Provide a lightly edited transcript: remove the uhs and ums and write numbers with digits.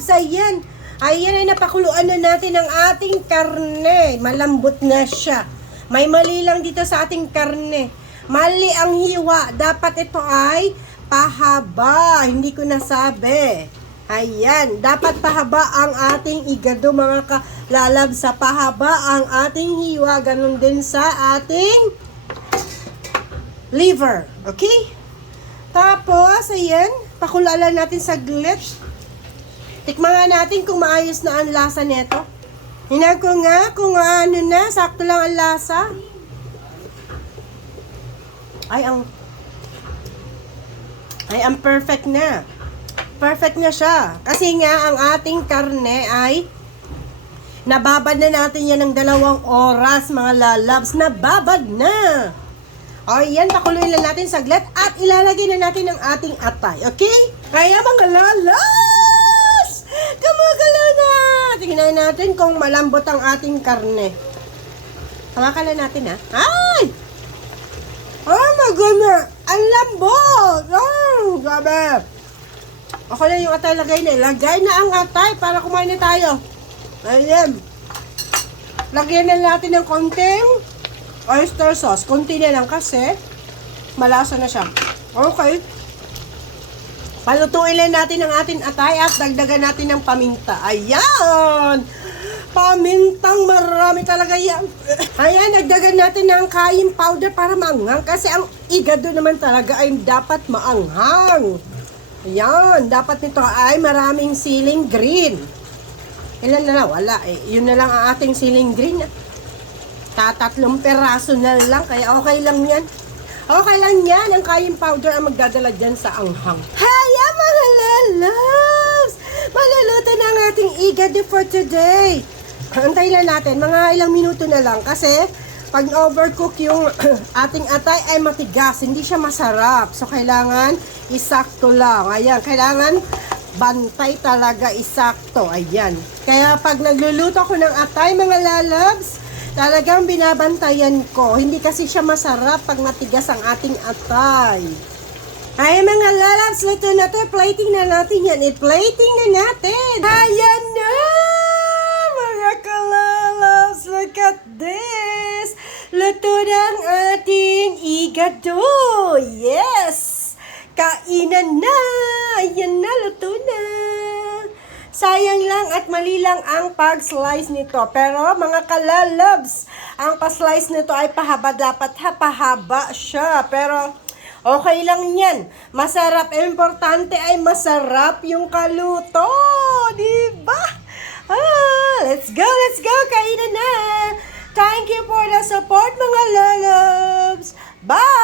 lalabs, ayan. Ayan ay napakuluan na natin ang ating karne. Malambot na siya. May mali lang dito sa ating karne. Mali ang hiwa. Dapat ito ay pahaba. Hindi ko nasabi. Ayan. Dapat pahaba ang ating igado mga kalalab. Sa pahaba ang ating hiwa. Ganon din sa ating liver. Okay? Tapos, ayan. Pakulalan natin saglit. Tikman nga natin kung maayos na ang lasa nito. Hinag ko nga kung ano na, sakto lang ang lasa. Ay, ang perfect na. Perfect na siya. Kasi nga, ang ating karne ay nababad na natin yan ng 2 oras, mga lalabs. Nababad na. O, yan, pakuluin lang natin saglit at ilalagay na natin ang ating atay. Okay? Kaya mga lalabs, gumagalaw na. Tingnan natin kung malambot ang ating karne. Hawakan lang natin, ha? Ay! Oh my goodness! Ang lambot! Oh, grabe! Ako na yung atay lagay na. Lagay na ang atay para kumain na tayo. Ayan. Lagyan na natin ng konting oyster sauce. Kunti na lang kasi malasa na siya. Okay. Palutuin lang natin ang ating atay at dagdagan natin ng paminta. Ayan! Pamintang marami talaga yan. Ayan, dagdagan natin ng cayenne powder para maanghang. Kasi ang igado naman talaga ay dapat maanghang. Ayan, dapat nito ay maraming siling green. Ilan na lang? Wala eh. Yun na lang ang ating siling green. 3 peraso na lang, kaya okay lang yan. Okay lang yan, ang cayenne powder ang magdadala dyan sa anghang. Haya mga lalabs! Maluluto na ang ating igado for today. Antayin na natin, mga ilang minuto na lang kasi pag overcook yung ating atay ay matigas, hindi siya masarap. So kailangan isakto lang. Ayan, kailangan bantay talaga, isakto. Ayan. Kaya pag nagluluto ko ng atay mga lalabs, talagang binabantayan ko. Hindi kasi siya masarap pag matigas ang ating atay. Ay mga lalabs, luto na to. Plating na natin yan. I-plating na natin. Ayan na! Mga kalalabs, look at this. Luto na ang ating igado. Yes! Kainan na! Ayan na, luto na. Sayang lang at mali lang ang pag-slice nito. Pero mga kalalabs, ang pa-slice nito ay pahaba. Dapat pahaba siya. Pero okay lang yan. Masarap. Importante ay masarap yung kaluto. Diba? Let's go, let's go. Kainan na. Thank you for the support mga lalabs. Bye!